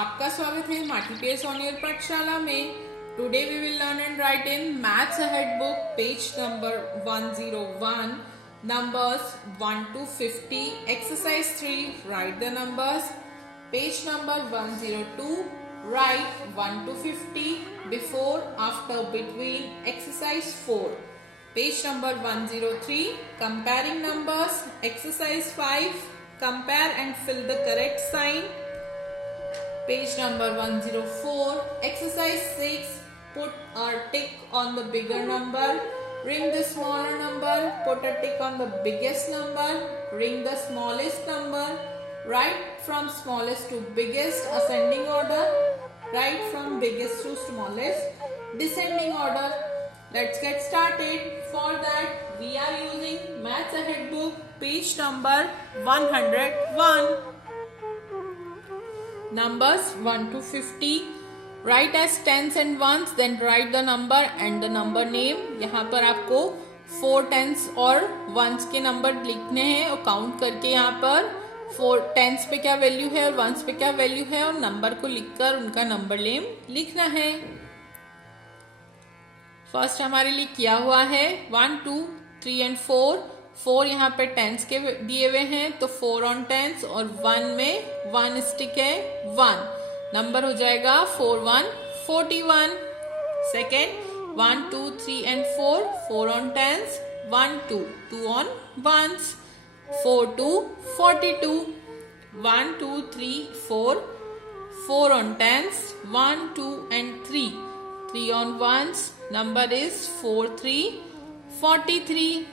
आपका स्वागत है माटीपीएस ऑन एयर पाठशाला में। Today we will learn and write in maths ahead book page number 101 numbers 1 to 50 exercise 3 write the numbers। page number 102 write 1 to 50 before after between exercise 4। page number 103 comparing numbers exercise 5 compare and fill the correct sign। page number 104 exercise 6 put a tick on the bigger number, ring the smaller number, put a tick on the biggest number, ring the smallest number, write from smallest to biggest ascending order, write from biggest to smallest descending order। Let's get started। For that we are using Maths Ahead book page number 101। Numbers 1 to 50 write as tens and ones, then write the number and the number name। यहाँ पर आपको 4 tens और ones के number लिखने हैं और count करके यहाँ पर 4 tens पे क्या वैल्यू है और ones पे क्या वैल्यू है और नंबर को लिखकर उनका नंबर नेम लिखना है। फर्स्ट हमारे लिए किया हुआ है 1 2 3 एंड 4। 4 यहाँ पे टेंस के दिए हुए हैं तो 4 ऑन टेंस और 1 में 1 स्टिक है 1, नंबर हो जाएगा 4 1 41। Second 1 2 3 and 4 4 on tens 1 2 2 on ones 4 2 42। 1 2 3 4 4 on tens 1 2 and 3 3 on ones, number is 4 3 43।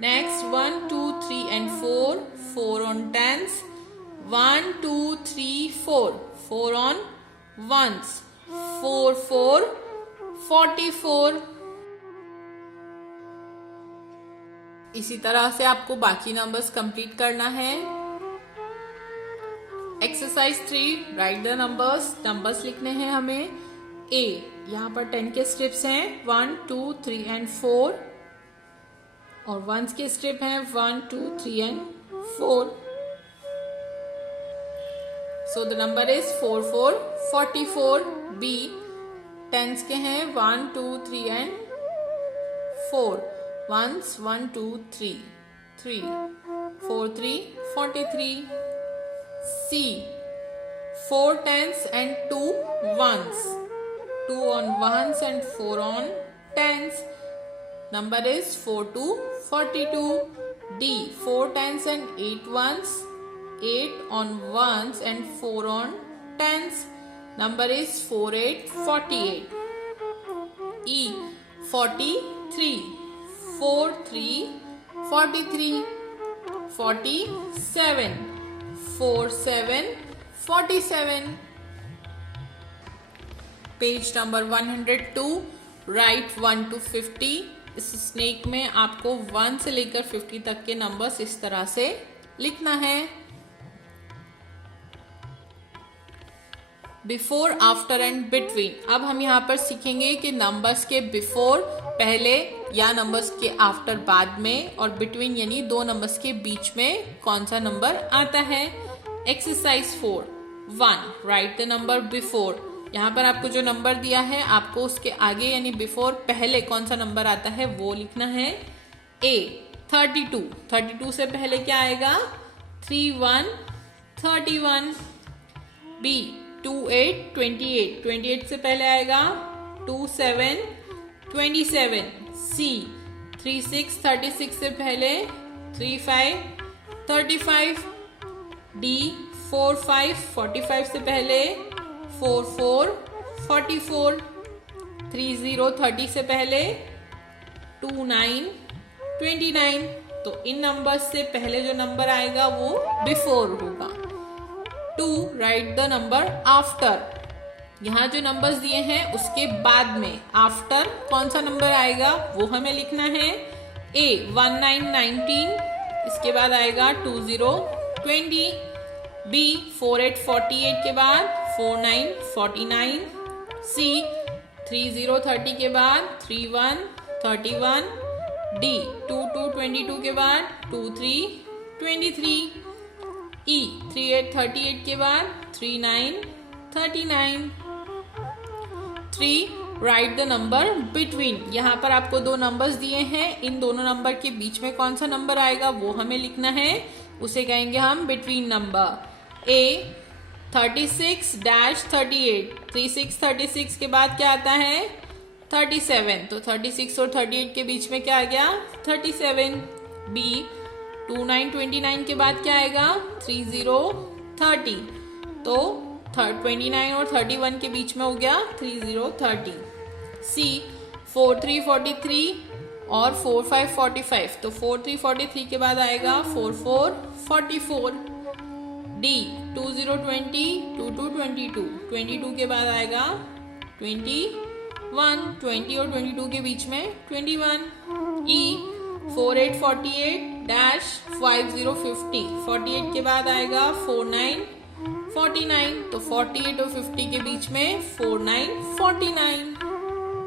Next 1 2 3 and 4 4 on tens 1 2 3 4 4 on ones 4 4 44। इसी तरह से आपको बाकी नंबर्स कंप्लीट करना है। एक्सरसाइज 3 राइट द नंबर्स लिखने हैं हमें। ए यहाँ पर 10 के स्ट्रिप्स हैं 1 2 3 एंड 4 और वंस के स्ट्रिप हैं 1 2 3 and 4। So the number is 4 4 44। B tens के हैं 1 2 3 and 4 ones 1 2 3 3 4 3 43। C 4 tens and 2 ones, 2 on ones and 4 on tens, number is 4 2 42। D 4 tens and 8 ones, 8 on ones and 4 on tens, number is 4 8 48। E 43 4 3 43 47 4 7 47। Page number 102 right 1 to 50। इस snake में आपको 1 से लेकर 50 तक के numbers इस तरह से लिखना है। Before after and between. अब हम यहाँ पर सीखेंगे कि नंबर्स के बिफोर पहले या नंबर्स के आफ्टर बाद में और बिटवीन यानी दो नंबर्स के बीच में कौन सा नंबर आता है। Exercise 4 1 right the number before. यहाँ पर आपको जो नंबर दिया है आपको उसके आगे यानी बिफोर पहले कौन सा नंबर आता है वो लिखना है। ए 32 32 से पहले क्या आएगा 3 1 31। बी 2 8 28 28 से पहले आएगा 2 7 27। सी 3 6 36 से पहले 3 5 35। डी 4 5 45 से पहले 4 4 44। 3 0 30 से पहले 2 9 29। तो इन नंबर्स से पहले जो नंबर आएगा वो बिफोर होगा। 2 राइट द नंबर आफ्टर। यहाँ जो नंबर्स दिए हैं उसके बाद में आफ्टर कौन सा नंबर आएगा वो हमें लिखना है। A 1919, इसके बाद आएगा 2020। B 4848 के बाद 4949। C 3030 के बाद 3131। D 2222 के बाद 2323। E 3838 के बाद 3939। 3 राइट द नंबर बिटवीन। यहाँ पर आपको दो नंबर्स दिए हैं, इन दोनों नंबर के बीच में कौन सा नंबर आएगा वो हमें लिखना है, उसे कहेंगे हम बिटवीन नंबर। A 36-38, 3636 के बाद क्या आता है 37, तो 36 और 38 के बीच में क्या आ गया 37। B 2929 के बाद क्या आएगा 3030, तो 29 और 31 के बीच में हो गया 3030। C 4343 और 4545, तो 4343 के बाद आएगा 4444। D 2020 2222, 22 के बाद आएगा 21, 20 और 22 के बीच में 21। E 4848-5050, 48 के बाद आएगा 4949, तो 48 और 50 के बीच में 4949।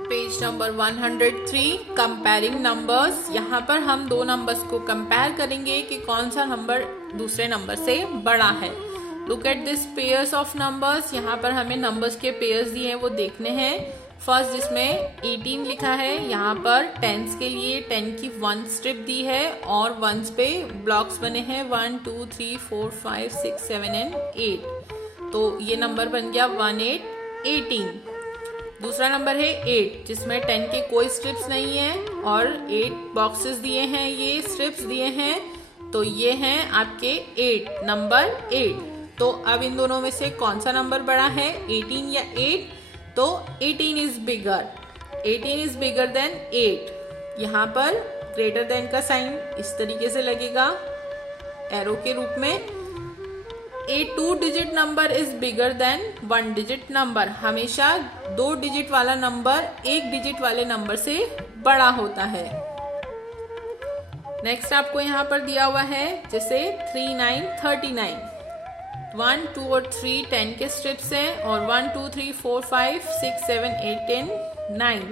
Page number 103 comparing numbers. यहाँ पर हम दो नंबर्स को कंपेयर करेंगे कि कौन सा नंबर दूसरे नंबर से बड़ा है। Look at this pairs of numbers. यहाँ पर हमें नंबर्स के पेयर्स दिए हैं वो देखने हैं। फर्स्ट जिसमें 18 लिखा है, यहाँ पर टेंस के लिए 10 की 1 स्ट्रिप दी है और वंस पे ब्लॉक्स बने हैं 1 2 3 4 5 6 7 एंड 8, तो ये नंबर बन गया 1818। दूसरा नंबर है 8 जिसमें 10 के कोई स्ट्रिप्स नहीं है और 8 बॉक्सेस दिए हैं, ये स्ट्रिप्स दिए हैं, तो ये हैं आपके 8, नंबर 8। तो अब इन दोनों में से कौन सा नंबर बड़ा है 18 या 8, तो 18 is bigger, 18 is bigger than 8। यहाँ पर ग्रेटर देन का साइन इस तरीके से लगेगा एरो के रूप में। A 2 digit number is bigger than 1 digit number. हमेशा 2 डिजिट वाला नंबर 1 डिजिट वाले नंबर से बड़ा होता है। नेक्स्ट आपको यहाँ पर दिया हुआ है जैसे 3939, 1 2 और 3 10 के स्ट्रिप्स हैं और 1 2 3 4 5 6 7 8 10 9,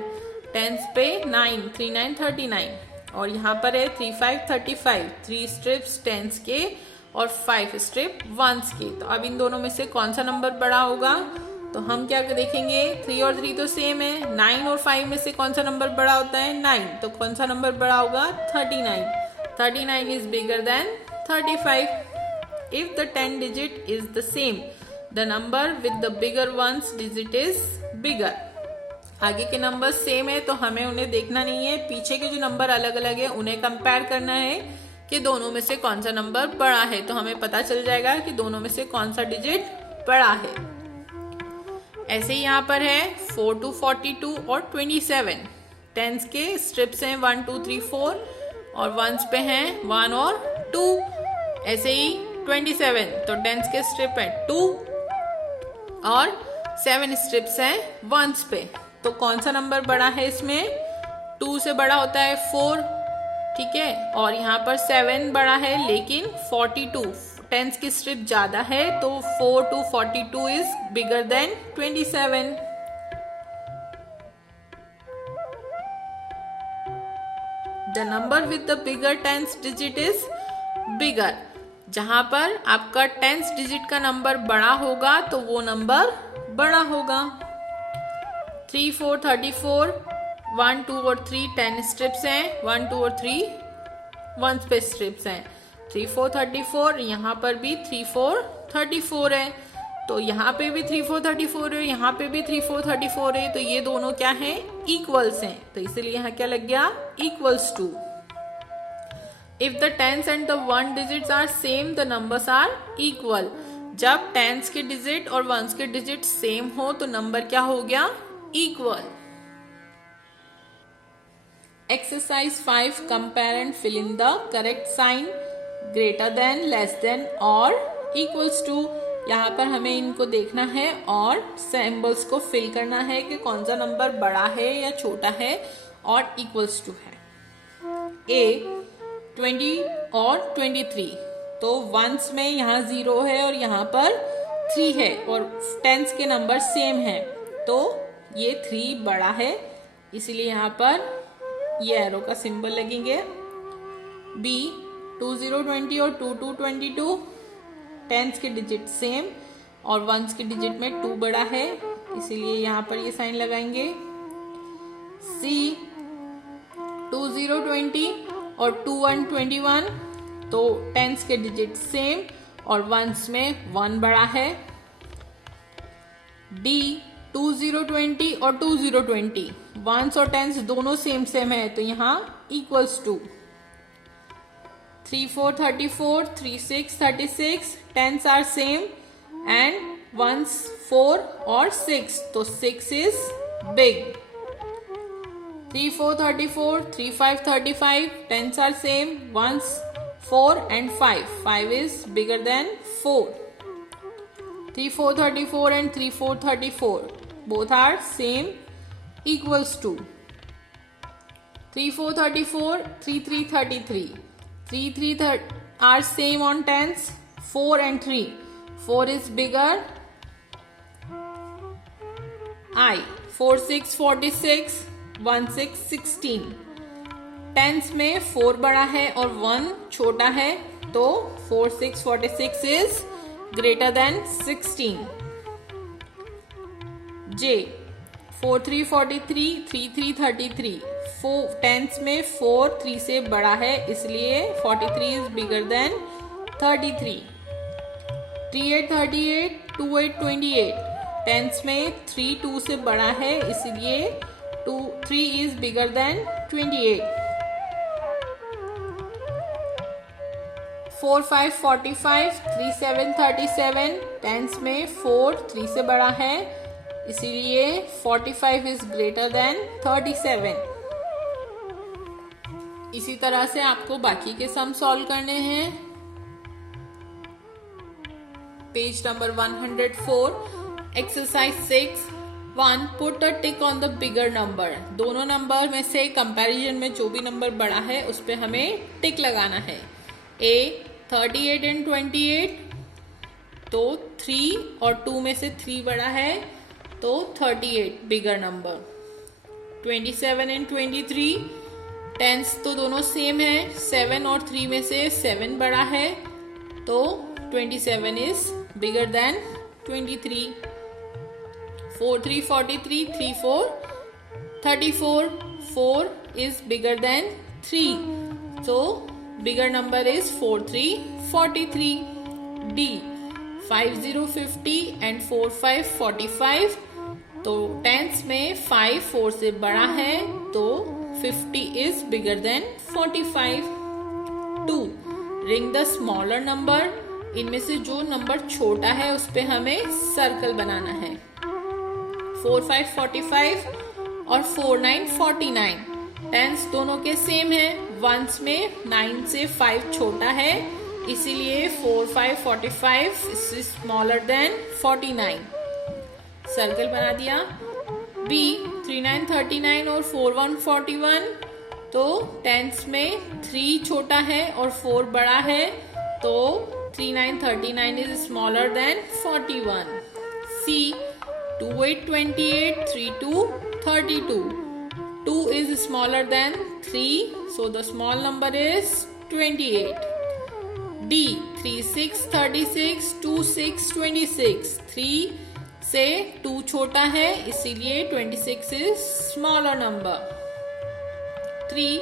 टेंस पे 9 39 39 और यहाँ पर है 35 35, 3 स्ट्रिप्स टेंस के और 5 स्ट्रिप वंस के। तो अब इन दोनों में से कौन सा नंबर बड़ा होगा, तो हम क्या देखेंगे 3 और 3 तो सेम है, 9 और 5 में से कौन सा नंबर बड़ा होता है 9, तो कौन सा नंबर बड़ा होगा 39, 39 is bigger than 35। If the 10 digit is the same, the number with the bigger ones digit is bigger. आगे के नंबर सेम है तो हमें उन्हें देखना नहीं है, पीछे के जो नंबर अलग अलग है उन्हें कंपेयर करना है कि दोनों में से कौन सा नंबर बड़ा है, तो हमें पता चल जाएगा कि दोनों में से कौन सा डिजिट बड़ा है। ऐसे ही यहाँ पर है 4 to 42 और 27, टेंस के स्ट्रिप्स हैं 1 2 3 4 और वंस पे हैं 1 और 2। ऐसे ही 27, तो टेंस के स्ट्रिप है 2 और 7 स्ट्रिप्स हैं वंस पे, तो कौन सा नंबर बड़ा है इसमें 2 से बड़ा होता है 4, ठीक है, और यहाँ पर 7 बड़ा है लेकिन 42 टेंस की स्ट्रिप ज्यादा है, तो 4 to 42 is bigger than 27। The number with the bigger tens digit is bigger. जहां पर आपका टेंस डिजिट का नंबर बड़ा होगा तो वो नंबर बड़ा होगा। 3 4 34, 1 2 और 3 10 स्ट्रिप्स हैं, 1 2 और 3 वंस पे स्ट्रिप्स हैं। 3 4 34, यहाँ पर भी 3 4 34 है, तो यहाँ पे भी 3 4 34 है, यहाँ पे भी 3 4 34 है, तो ये दोनों क्या हैं इक्वल्स हैं, तो इसलिए यहाँ क्या लग गया equals to. If the tens and the 1 digits are same, the numbers are equal. जब tens के डिजिट और वंस के डिजिट सेम हो तो नंबर क्या हो गया equal. Exercise 5, compare and fill in the correct sign greater than, less than or equals to। यहाँ पर हमें इनको देखना है और सिंबल्स को फिल करना है कि कौन सा नंबर बड़ा है या छोटा है और इक्वल्स टू है। A 20 और 23, तो वंस में यहाँ 0 है और यहाँ पर 3 है और टेंस के नंबर सेम है, तो ये 3 बड़ा है, इसीलिए यहाँ पर ये एरो का सिंबल लगेंगे। B 2020 और 2222, टेंस के डिजिट सेम और वंस के डिजिट में 2 बड़ा है, इसीलिए यहाँ पर ये साइन लगाएंगे। C 2020 और 2121, तो टेंस के डिजिट सेम और वंस में 1 बड़ा है। D 2020 और 2020, वंस और टेंस दोनों सेम है, तो यहाँ equals to. 3 4 34, 3 6 36, tens are same and ones 4 और 6, तो 6 is big. 3 4 34, 3 5 35, tens are same, ones 4 and 5 is bigger than 4. 3 4 34 and 3 4 34, both are same, equals to 3 4 34, 3 3 33, 3 3 are same on tens, 4 and 3, 4 is bigger, I 4 6 46, 1 6 16, tense में 4 बड़ा है और 1 छोटा है, तो 4 6 46 is greater than 16। J 4 3 43, 3 3 33, tens में 4 3 से बड़ा है, इसलिए 43 इज बिगर देन 33। 3 8 38, 2 8 28, टेंस में 3 2 से बड़ा है, इसलिए 3 इज बिगर देन 28। 4 5 45, 3 7 37, टेंस में 4 3 से बड़ा है, इसीलिए 45 इज ग्रेटर देन 37। इसी तरह से आपको बाकी के सम सॉल्व करने हैं। Page number 104, exercise 6, 1 put a tick on the bigger number. दोनों नंबर में से कंपैरिजन में जो भी नंबर बड़ा है उस पर हमें टिक लगाना है। A 38 and 28, तो 3 और 2 में से 3 बड़ा है, तो 38 बिगर नंबर। 27 and 23, टेंस तो दोनों सेम है, 7 और 3 में से 7 बड़ा है, तो 27 is bigger than 23। 4 3 43, 3 4 34, 4 is bigger than 3, so bigger number is 4 3 43। D 5 0 50 and 4 5 45, तो टेंस में 5 4 से बड़ा है, तो 50 is bigger than 45। 2 ring the smaller number, इनमें से जो नंबर छोटा है उस पे हमें सर्कल बनाना है। 4 5 45 और 4 9 49, टेंस दोनों के सेम है, वंस में 9 से 5 छोटा है, इसीलिए 4 5 45 इज स्मॉलर देन 49। सर्कल बना दिया। B 3 9 39 और 4 1 41, तो टेंस में 3 छोटा है और 4 बड़ा है, तो 3 9 39 is smaller than 41। C 2 8 28, 3 2 32, 2 is smaller than 3, so the small number is 28। D 3 6 36, 2 6 26, 3 से 2 छोटा है, इसीलिए 26 is smaller number। 3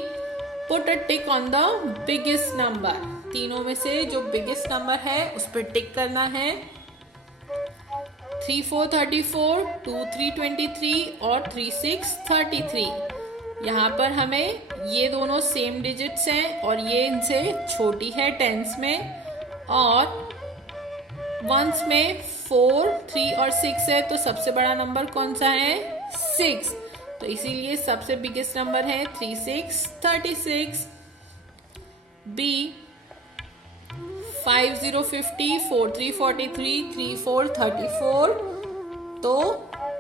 put a tick on the biggest number, तीनों में से जो biggest number है उस पर टिक करना है। 3 4 34, 2 3 23 और 3 6 33, यहाँ पर हमें ये दोनों सेम डिजिट्स हैं और ये इनसे छोटी है टेंस में, और वंस में 4 3 और 6 है, तो सबसे बड़ा नंबर कौन सा है? 6, तो इसीलिए सबसे बिगेस्ट नंबर है 3 6 36। B 5050, 4343, 3434। तो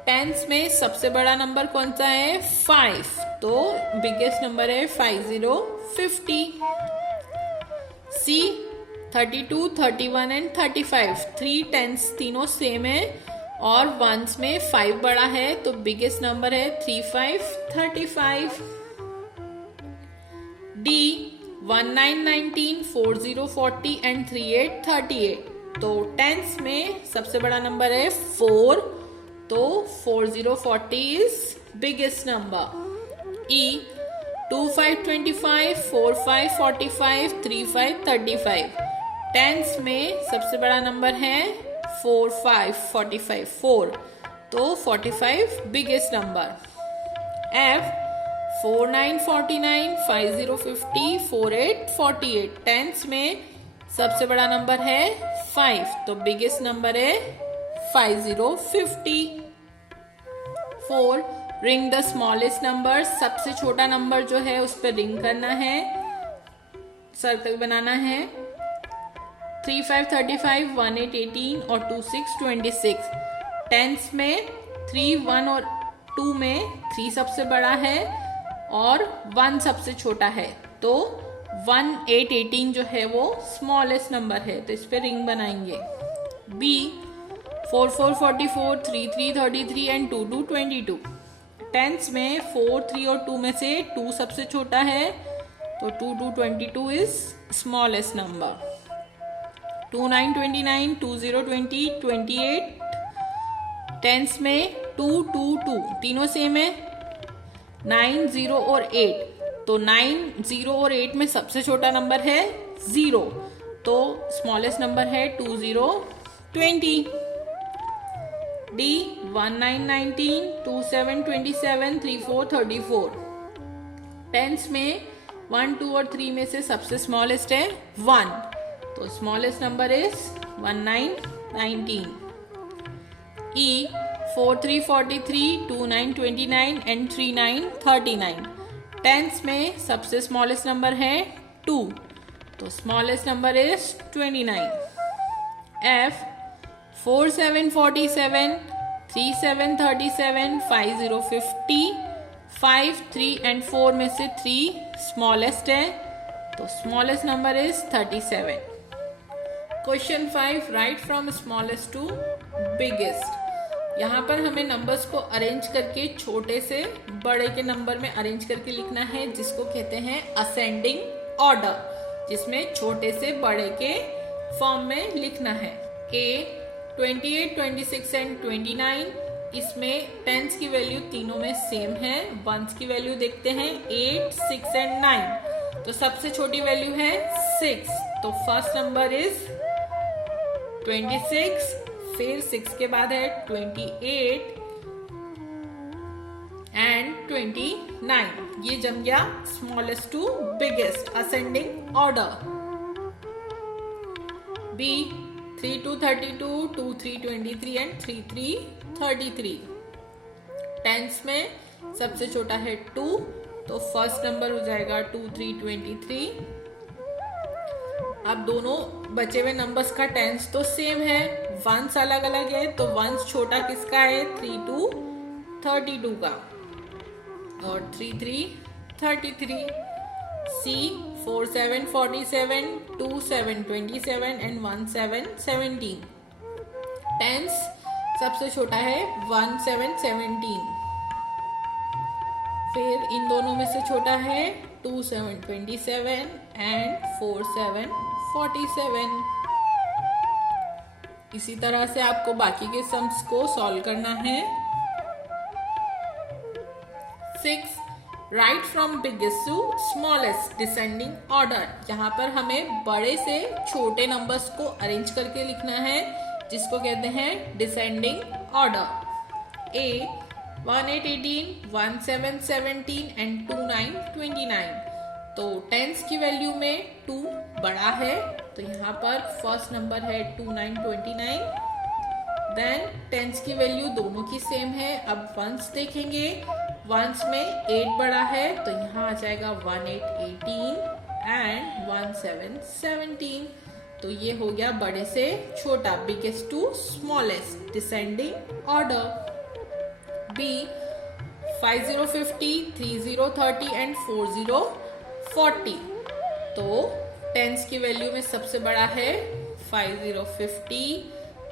टेंस में सबसे बड़ा नंबर कौन सा है? 5, तो बिगेस्ट नंबर है 5050। सी 32, 31 एंड 35, 3 टेंस तीनों सेम है और वंस में 5 बड़ा है, तो बिगेस्ट नंबर है 3535। डी 1919, 4040 एंड 3838, तो टेंस में सबसे बड़ा नंबर है 4, तो 4040 is biggest number. E 2525, 4545, 3535, tens में सबसे बड़ा नंबर है 4545, 4, तो 45 बिगेस्ट नंबर। एफ 4949, 5050, 4848, टेंस में सबसे बड़ा नंबर है 5, तो बिगेस्ट नंबर है 5050। 4 रिंग द स्मॉलेस्ट नंबर, सबसे छोटा नंबर जो है उस पर रिंग करना है, सर्कल बनाना है। 3535, 1818 और 2626, टेंस में 3, 1 और 2 में 3 सबसे बड़ा है और 1 सबसे छोटा है, तो 1818 जो है वो स्मॉलेस्ट नंबर है, तो इस पे रिंग बनाएंगे। बी 4444, 3333 एंड 2222, टेंस में 4, 3 और 2 में से 2 सबसे छोटा है, तो 2222 इज स्मॉलेस्ट नंबर। 2929, 2020, 28, टेंस में 2, 2, 2 तीनों सेम है। 9, 0 और 8, तो 9, 0 और 8 में सबसे छोटा नंबर है 0, तो स्मॉलेस्ट नंबर है 2020। डी 1919, 2727, 3434, टेंस में 1, 2 और 3 में से सबसे स्मॉलेस्ट है 1, तो smallest number is 1919। E 4343, 2929 and 3939, tens में सबसे स्मॉलेस्ट नंबर है 2, तो smallest number is 29। F 4747, 3737, 5050, 5, 3 and 4 में से 3 स्मॉलेस्ट है, तो smallest number is 37। Question 5, write from smallest to biggest. यहाँ पर हमें नंबर्स को अरेंज करके छोटे से बड़े के नंबर में अरेंज करके लिखना है, जिसको कहते हैं असेंडिंग ऑर्डर, जिसमें छोटे से बड़े के फॉर्म में लिखना है। ए 28, 26 एंड 29, इसमें टेंस की वैल्यू तीनों में सेम है। वंस की वैल्यू देखते हैं 8, 6 एंड 9, तो सबसे छोटी वैल्यू है 6, तो फर्स्ट नंबर इज 26, फिर 6 के बाद है 28 एंड 29, ये जम गया smallest to biggest ascending order. B 3 to 32, 2, 3, 23 and 3, 3, 33, tens में सबसे छोटा है 2, तो फर्स्ट नंबर हो जाएगा 2, 3, 23। अब दोनों बचे हुए नंबर्स का टेंस तो सेम है, वंस अलग अलग है, तो वंस छोटा किसका है? 3 to 32 का, और 3, 3, 33। सी 4, 7, 47, 2, 7, 27 एंड 1, 7, 17, टेंस सबसे छोटा है 1, 7, 17, फिर इन दोनों में से छोटा है 2, 7, 27 एंड 4, 7, 47। इसी तरह से आपको बाकी के सम्स को सॉल्व करना है। 6, write from biggest to smallest descending order. यहाँ पर हमें बड़े से छोटे नंबर्स को अरेंज करके लिखना है, जिसको कहते हैं डिसेंडिंग ऑर्डर। ए 1818, 1717 एंड 2929, तो टेंस की वैल्यू में 2 बड़ा है, तो यहाँ पर फर्स्ट नंबर है 2929। देन टेंस की वैल्यू दोनों की सेम है। अब वंस देखेंगे, वंस में 8 बड़ा है, तो यहाँ आ जाएगा 1818 एंड 1717, तो ये हो गया बड़े से छोटा, biggest to smallest, descending order. B 5050, 3030 and 4040। तो टेंस की वैल्यू में सबसे बड़ा है 5050,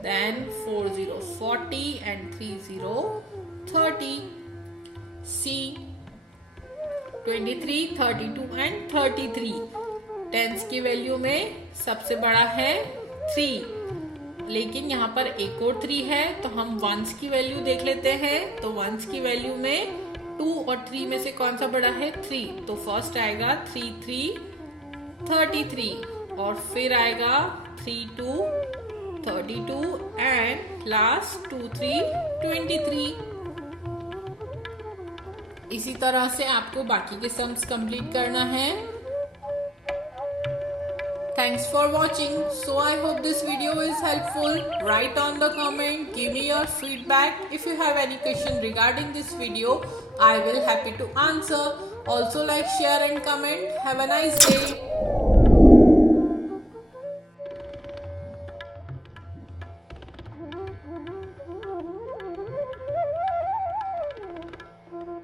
then 4040 and 3030। C 23, 32 and 33। Tens की वैल्यू में सबसे बड़ा है 3, लेकिन यहाँ पर एक और 3 है, तो हम वंस की वैल्यू देख लेते हैं। तो वंस की वैल्यू में 2 और 3 में से कौन सा बड़ा है? 3। तो फर्स्ट आएगा 3 3 33, और फिर आएगा 3 2 32 एंड लास्ट 2 3 23। इसी तरह से आपको बाकी के सम्स कंप्लीट करना है। Thanks for watching. So I hope this video is helpful. Write on the comment, give me your feedback. If you have any question regarding this video, I will happy to answer. Also like, share and comment. Have a nice day.